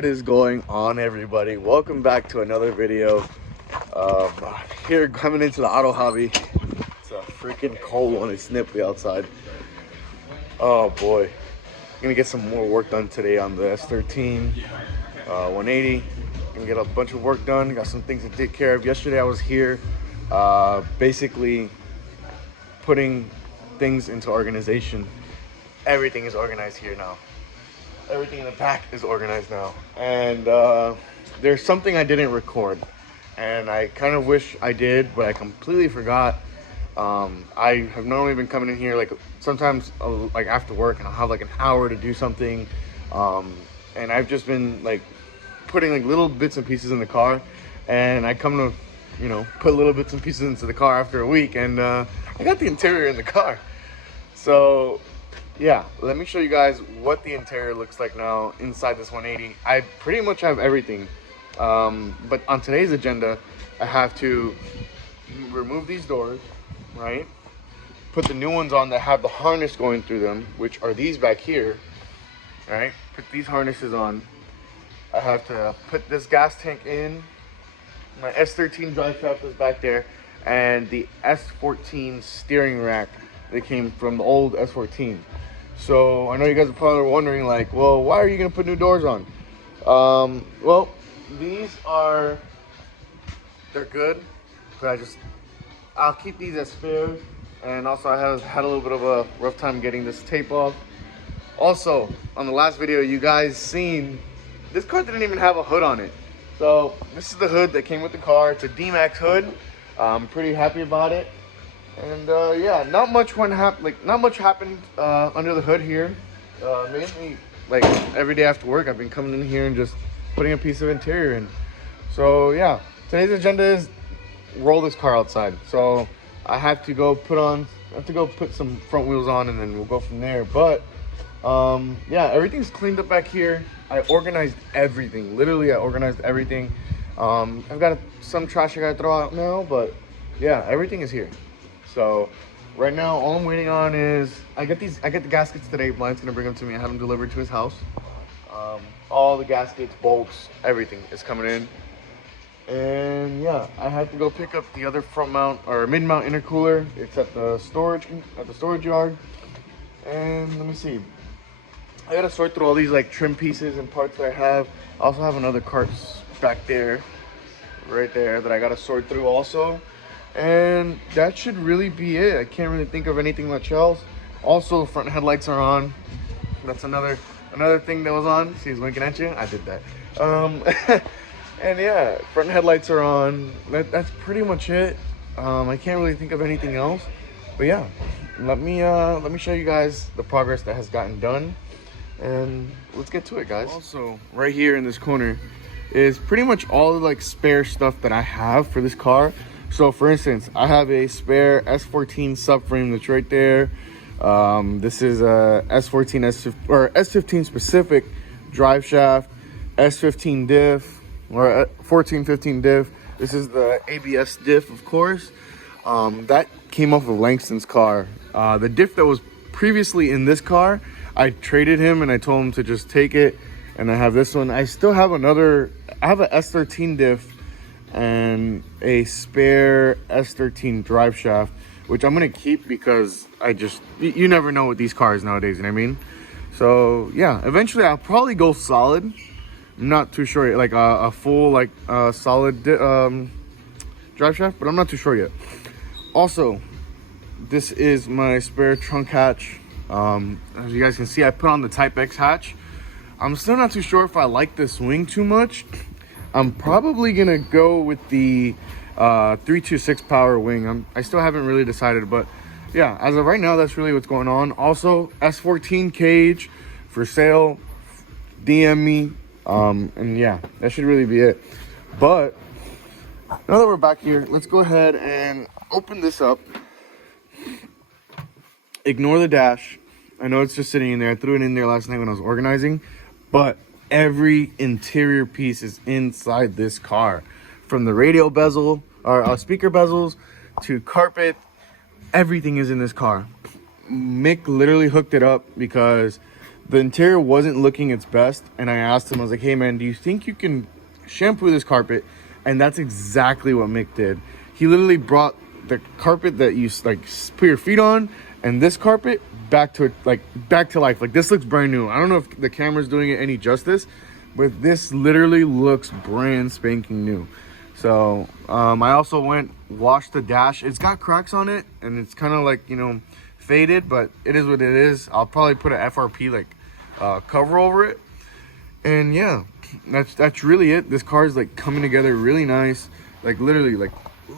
What is going on, everybody? Welcome back to another video. Here coming into the auto hobby. It's a freaking cold one. It's nippy outside. Oh boy, I'm gonna get some more work done today on the S13 180. Gonna get a bunch of work done. Got some things to take care of. Yesterday I was here basically putting things into organization. Everything is organized here now. Everything in the back is organized now. And there's something I didn't record. And I kind of wish I did, but I completely forgot. I have normally been coming in here like sometimes like after work, and I'll have like an hour to do something. And I've just been like putting like little bits and pieces in the car. And I come to, put little bits and pieces into the car after a week. And I got the interior in the car. So yeah, let me show you guys what the interior looks like now inside this 180. I pretty much have everything. But on today's agenda, I have to remove these doors, right? Put the new ones on that have the harness going through them, which are these back here, right? Put these harnesses on. I have to put this gas tank in. My S13 drive shaft is back there, and the S14 steering rack that came from the old S14. So I know you guys are probably wondering, like, well, why are you gonna put new doors on? Well, they're good, but I'll keep these as spares. And also I have had a little bit of a rough time getting this tape off. Also, on the last video, you guys seen, this car didn't even have a hood on it. So this is the hood that came with the car. It's a D-Max hood. I'm pretty happy about it. And yeah, not much happened under the hood here. Mainly, like every day after work, I've been coming in here and just putting a piece of interior in. So yeah, today's agenda is roll this car outside. So I have to go put some front wheels on, and then we'll go from there. But yeah, everything's cleaned up back here. I organized everything. Literally, I organized everything. I've got some trash I gotta throw out now, but yeah, everything is here. So right now, all I'm waiting on is I get the gaskets today. Blind's gonna bring them to me. I had them delivered to his house. All the gaskets, bolts, everything is coming in. And yeah, I have to go pick up the other front mount or mid mount intercooler. It's at the storage yard. And let me see. I gotta sort through all these like trim pieces and parts that I have. I also have another cart back there, right there, that I gotta sort through also. And that should really be it. I can't really think of anything much else. Also, front headlights are on. That's another thing that was on. See, he's winking at you. I did that. And yeah, front headlights are on. That's pretty much it. I can't really think of anything else. But yeah, let me show you guys the progress that has gotten done, and let's get to it, guys. Also, right here in this corner is pretty much all the like spare stuff that I have for this car. So for instance, I have a spare S14 subframe that's right there. This is a S14 or S15 specific drive shaft, S15 diff, or 14-15 diff. This is the ABS diff, of course. That came off of Langston's car. The diff that was previously in this car, I traded him and I told him to just take it. And I have this one. I still have I have an S13 diff and a spare S13 drive shaft, which I'm gonna keep because you never know with these cars nowadays, you know what I mean? So yeah, eventually I'll probably go solid. I'm not too sure, like a full like solid drive shaft, but I'm not too sure yet. Also, this is my spare trunk hatch. As you guys can see, I put on the Type X hatch. I'm still not too sure if I like this wing too much. I'm probably gonna go with the 326 power wing. I still haven't really decided, but yeah, as of right now, that's really what's going on. Also, S14 cage for sale. DM me. And yeah, that should really be it. But now that we're back here, let's go ahead and open this up. Ignore the dash. I know it's just sitting in there. I threw it in there last night when I was organizing, but every interior piece is inside this car, from the radio bezel or speaker bezels to carpet. Everything is in this car. Mick literally hooked it up because the interior wasn't looking its best, and I asked him, I was like, hey man, do you think you can shampoo this carpet? And that's exactly what Mick did. He literally brought the carpet that you like put your feet on and this carpet back to life. Like, this looks brand new. I don't know if the camera's doing it any justice, but this literally looks brand spanking new. So I also washed the dash. It's got cracks on it and it's kind of like, you know, faded, but it is what it is. I'll probably put an FRP like cover over it. And yeah, that's really it. This car is like coming together really nice. Like, literally, like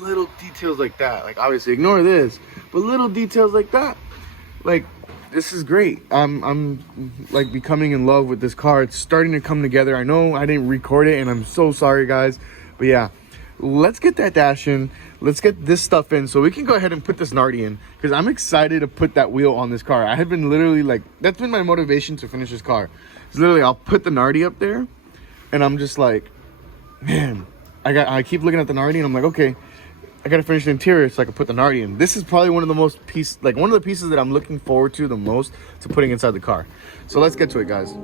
little details like that. Like, obviously ignore this, but little details like that. Like, this is great. I'm like becoming in love with this car. It's starting to come together. I know I didn't record it and I'm so sorry guys, but yeah, let's get that dash in. Let's get this stuff in so we can go ahead and put this Nardi in, because I'm excited to put that wheel on this car. I have been literally like, that's been my motivation to finish this car. It's literally, I'll put the Nardi up there and I'm just like, man, I keep looking at the Nardi and I'm like, okay, I gotta finish the interior so I can put the Nardi in. This is probably one of the pieces that I'm looking forward to the most to putting inside the car. So let's get to it, guys.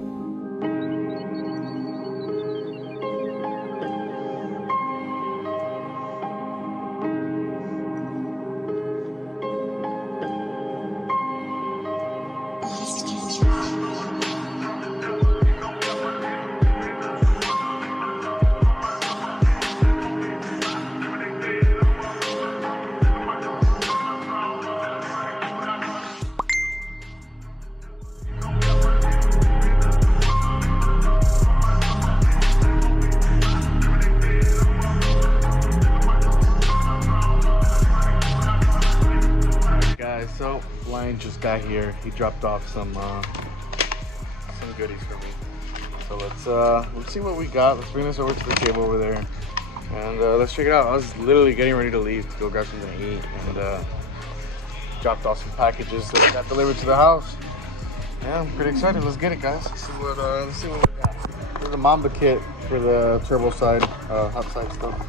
So Lion just got here. He dropped off some goodies for me. So let's see what we got. Let's bring this over to the table over there and let's check it out. I was literally getting ready to leave to go grab something to eat and dropped off some packages that I got delivered to the house. Yeah, I'm pretty excited. Let's get it, guys. Let's see what we got. There's a Mamba kit for the turbo side, hot side stuff.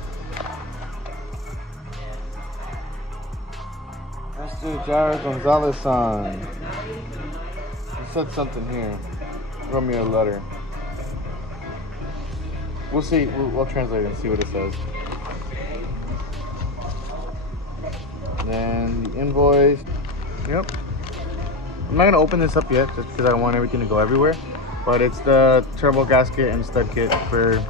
Mr. Jared Gonzalez-san. He said something here. Wrote me a letter. We'll see. We'll translate it and see what it says. And then the invoice. Yep. I'm not going to open this up yet just because I don't want everything to go everywhere. But it's the turbo gasket and stud kit for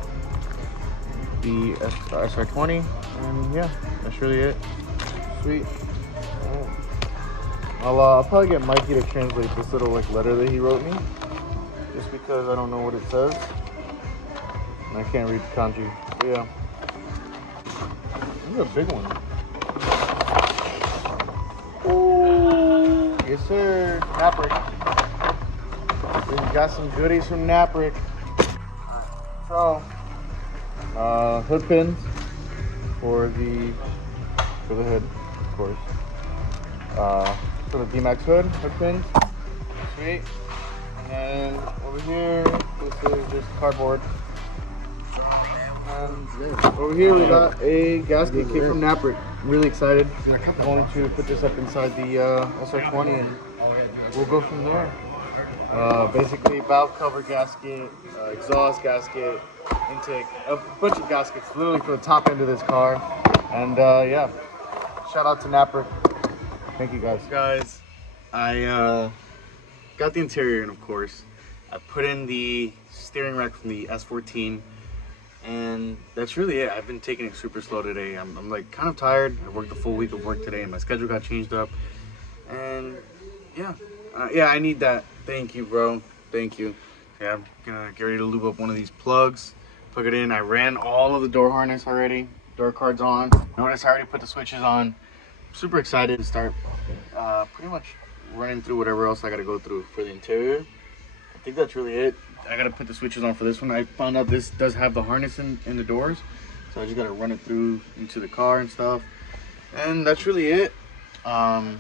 the SR20. And yeah, that's really it. Sweet. I'll probably get Mikey to translate this little like letter that he wrote me, just because I don't know what it says and I can't read the kanji. But yeah, this is a big one. Ooh, yes sir, Naprick. We got some goodies from Naprick. So, hood pins for the hood, of course. For the D-Max hood pins. Sweet. And then over here, this is just cardboard. And over here we got a gasket kit from Naprick. I'm really excited. I'm going to put this up inside the SR20 and we'll go from there. Basically valve cover gasket, exhaust gasket, intake, a bunch of gaskets literally for the top end of this car. And yeah, shout out to Naprick. Thank you guys. I got the interior in, of course. I put in the steering rack from the S14 and that's really it. I've been taking it super slow today. I'm like kind of tired. I worked a full week of work today and my schedule got changed up. And yeah, I need that. Thank you, bro. Thank you. Yeah, I'm gonna get ready to lube up one of these plugs, plug it in. I ran all of the door harness already. Door cards on. Notice I already put the switches on. Super excited to start pretty much running through whatever else I gotta go through for the interior. I think that's really it. I gotta put the switches on for this one. I found out this does have the harness in the doors, so I just gotta run it through into the car and stuff. And that's really it. And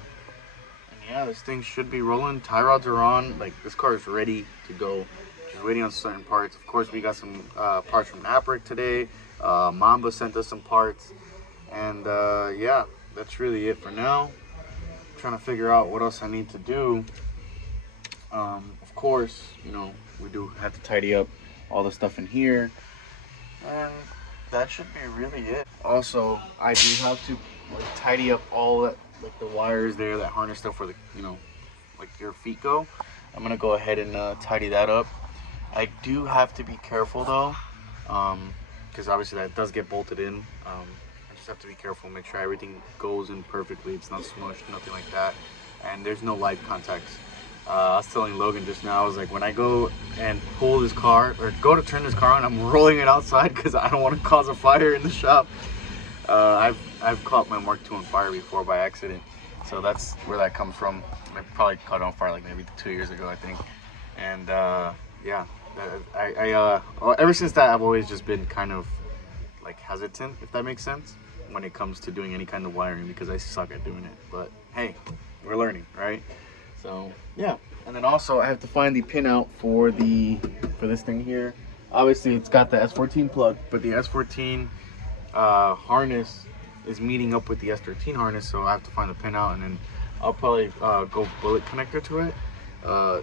yeah, this thing should be rolling. Tie rods are on. Like, this car is ready to go. Just waiting on certain parts. Of course, we got some parts from Naprick today. Mamba sent us some parts. And yeah, that's really it for now. I'm trying to figure out what else I need to do. Of of course, you know, we do have to tidy up all the stuff in here, and that should be really it. Also, I do have to like tidy up all that, like the wires there, that harness stuff where the, you know, like your feet go. I'm gonna go ahead and tidy that up. I do have to be careful though, because obviously that does get bolted in. I just have to be careful, make sure everything goes in perfectly. It's not smushed, nothing like that, and there's no live contacts. I was telling Logan just now, I was like, when I go and pull this car, or go to turn this car on, I'm rolling it outside because I don't want to cause a fire in the shop. I've caught my Mark II on fire before by accident, so that's where that comes from. I probably caught it on fire like maybe 2 years ago, I think. And yeah, ever since that, I've always just been kind of like hesitant, if that makes sense, when it comes to doing any kind of wiring, because I suck at doing it. But hey, we're learning, right? So yeah, and then also I have to find the pin out for this thing here. Obviously, it's got the S14 plug, but the S14 harness is meeting up with the S13 harness, so I have to find the pin out, and then I'll probably go bullet connector to it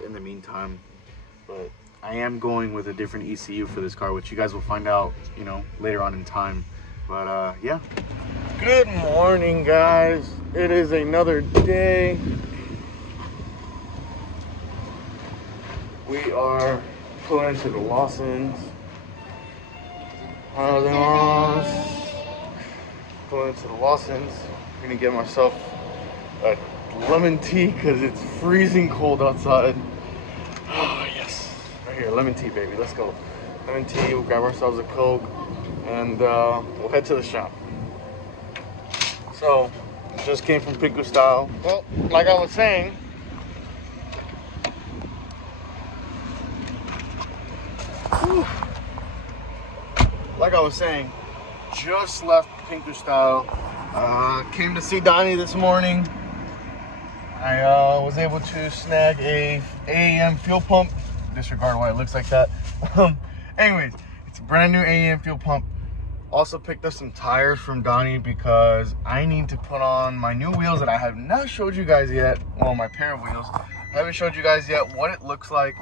in the meantime. But I am going with a different ECU for this car, which you guys will find out, you know, later on in time. But yeah. Good morning, guys. It is another day. We are pulling into the Lawson's. Pulling into the Lawson's. I'm gonna get myself a lemon tea because it's freezing cold outside. Oh yes, right here, lemon tea, baby. Let's go. Lemon tea. We'll grab ourselves a Coke, and we'll head to the shop. So, just came from Pinku Style. Well, like I was saying. Like I was saying, just left Pinku Style. Came to see Donnie this morning. I was able to snag a AAM fuel pump. Disregard why it looks like that. Anyways, it's a brand new AAM fuel pump. Also picked up some tires from Donnie because I need to put on my new wheels that I have not showed you guys yet. Well, my pair of wheels. I haven't showed you guys yet what it looks like.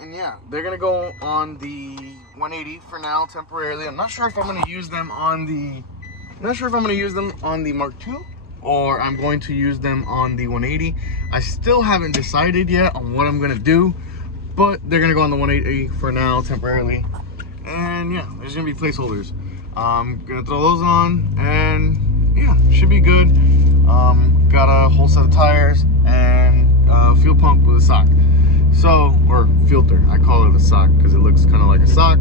And yeah, they're gonna go on the 180 for now, temporarily. I'm not sure if I'm gonna use them on the Mark II, or I'm going to use them on the 180. I still haven't decided yet on what I'm gonna do, but they're gonna go on the 180 for now, temporarily. And yeah, there's gonna be placeholders. I'm gonna throw those on, and yeah, should be good. Got a whole set of tires and a fuel pump with a sock. So, or filter, I call it a sock because it looks kind of like a sock.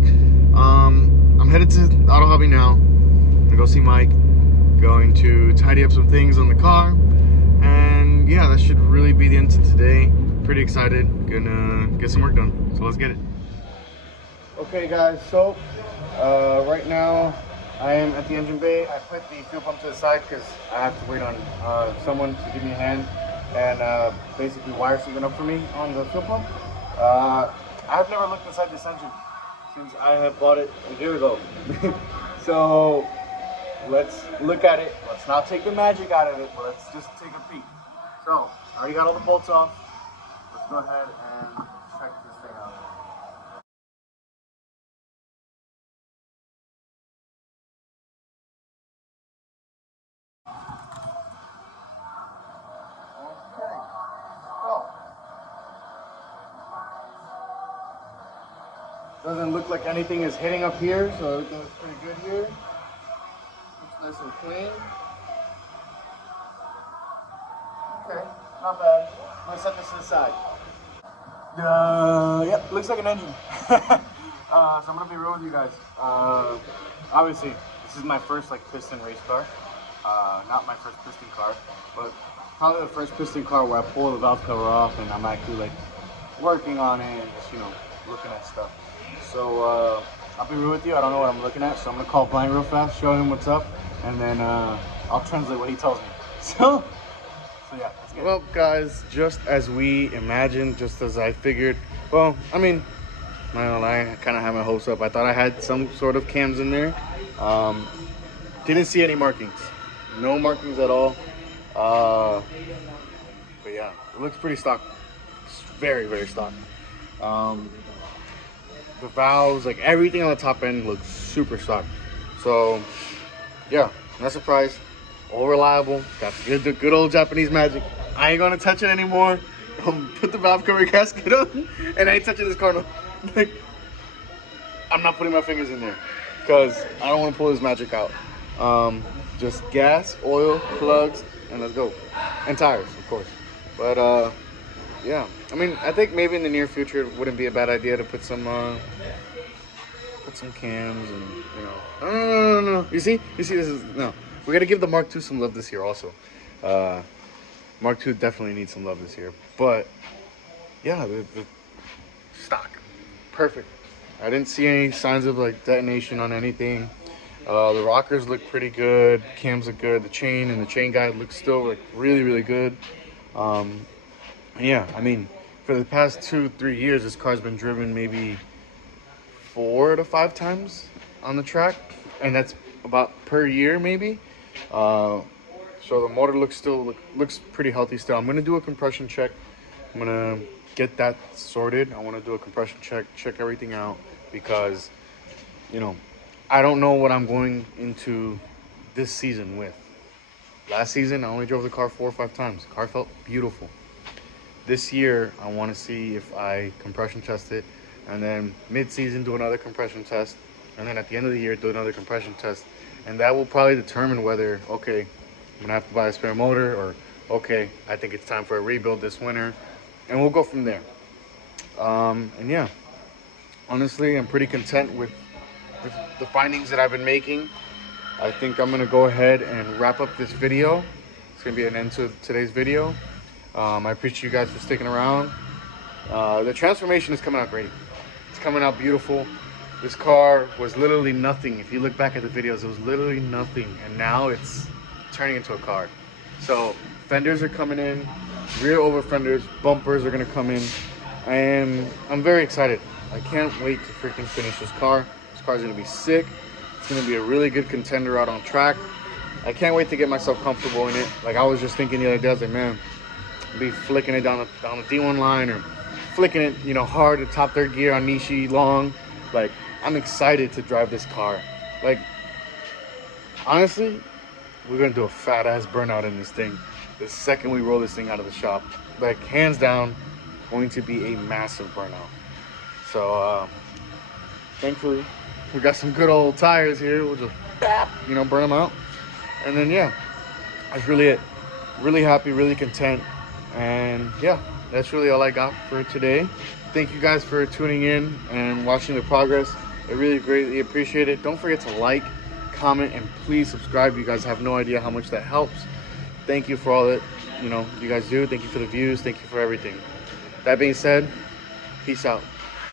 I'm headed to Auto Hobby now. I'm gonna go see Mike. Going to tidy up some things on the car. And yeah, that should really be the end of today. Pretty excited. Gonna get some work done. So let's get it. Okay guys, so right now I am at the engine bay. I put the fuel pump to the side because I have to wait on someone to give me a hand and basically wire something up for me on the fuel pump. I've never looked inside this engine since I have bought it a year ago. So let's look at it. Let's not take the magic out of it, but let's just take a peek. So I already got all the bolts off. Let's go ahead and check this thing out. Doesn't look like anything is hitting up here, so everything looks pretty good here. Looks nice and clean. Okay, not bad. I'm gonna set this to the side. Yep, looks like an engine. So I'm gonna be real with you guys. Obviously, this is my first like piston race car. Not my first piston car, but probably the first piston car where I pull the valve cover off and I'm actually like working on it and just, you know, looking at stuff. So I'll be real with you, I don't know what I'm looking at, so I'm gonna call Brian real fast, show him what's up, and then I'll translate what he tells me. So yeah, let's get it. Well guys, just as we imagined, just as I figured, well, I mean, I kind of had my hopes up. I thought I had some sort of cams in there. Didn't see any markings. No markings at all. But yeah, it looks pretty stock. very, very stock. The valves, like everything on the top end looks super stock. So yeah, not surprised. All reliable. Got the good old Japanese magic. I ain't gonna touch it anymore. Put the valve cover gasket on, and I ain't touching this car. No. Like, I'm not putting my fingers in there because I don't want to pull this magic out. Just gas, oil, plugs, and let's go. And tires, of course. But yeah, I mean, I think maybe in the near future it wouldn't be a bad idea to put some cams and, you know. No. You see, this is no. We gotta give the Mark II some love this year also. Mark II definitely needs some love this year. But yeah, the stock, perfect. I didn't see any signs of like detonation on anything. The rockers look pretty good. Cams look good. The chain and the chain guide looks still like really, really good. Yeah, I mean, for the past 2-3 years, this car's been driven maybe 4 to 5 times on the track, and that's about per year maybe. So the motor looks pretty healthy still. I'm gonna do a compression check. I'm gonna get that sorted. I want to do a compression check everything out, because, you know, I don't know what I'm going into this season with. Last season, I only drove the car 4 or 5 times. The car felt beautiful. This year, I want to see if I compression test it, and then mid-season do another compression test, and then at the end of the year do another compression test, and that will probably determine whether, okay, I'm gonna have to buy a spare motor, or okay, I think it's time for a rebuild this winter, and we'll go from there. And yeah, honestly, I'm pretty content with the findings that I've been making. I think I'm gonna go ahead and wrap up this video. It's gonna be an end to today's video. I appreciate you guys for sticking around. The transformation is coming out great. It's coming out beautiful. This car was literally nothing. If you look back at the videos, it was literally nothing, and now it's turning into a car. So fenders are coming in, rear over fenders, bumpers are gonna come in, and I'm very excited. I can't wait to freaking finish this car. This car's gonna be sick. It's gonna be a really good contender out on track. I can't wait to get myself comfortable in it. Like, I was just thinking the other day, I was like, man, I'll be flicking it down the D1 line, or flicking it, you know, hard to top third gear on Nishi long. Like, I'm excited to drive this car. Like, honestly, we're gonna do a fat ass burnout in this thing the second we roll this thing out of the shop. Like, hands down, going to be a massive burnout. So thankfully we got some good old tires here. We'll just, you know, burn them out, and then yeah, that's really it. Really happy, really content, and yeah, that's really all I got for today. Thank you guys for tuning in and watching the progress. I really greatly appreciate it. Don't forget to like, comment, and please subscribe. You guys have no idea how much that helps. Thank you for all that, you know, you guys do. Thank you for the views. Thank you for everything. That being said, peace out.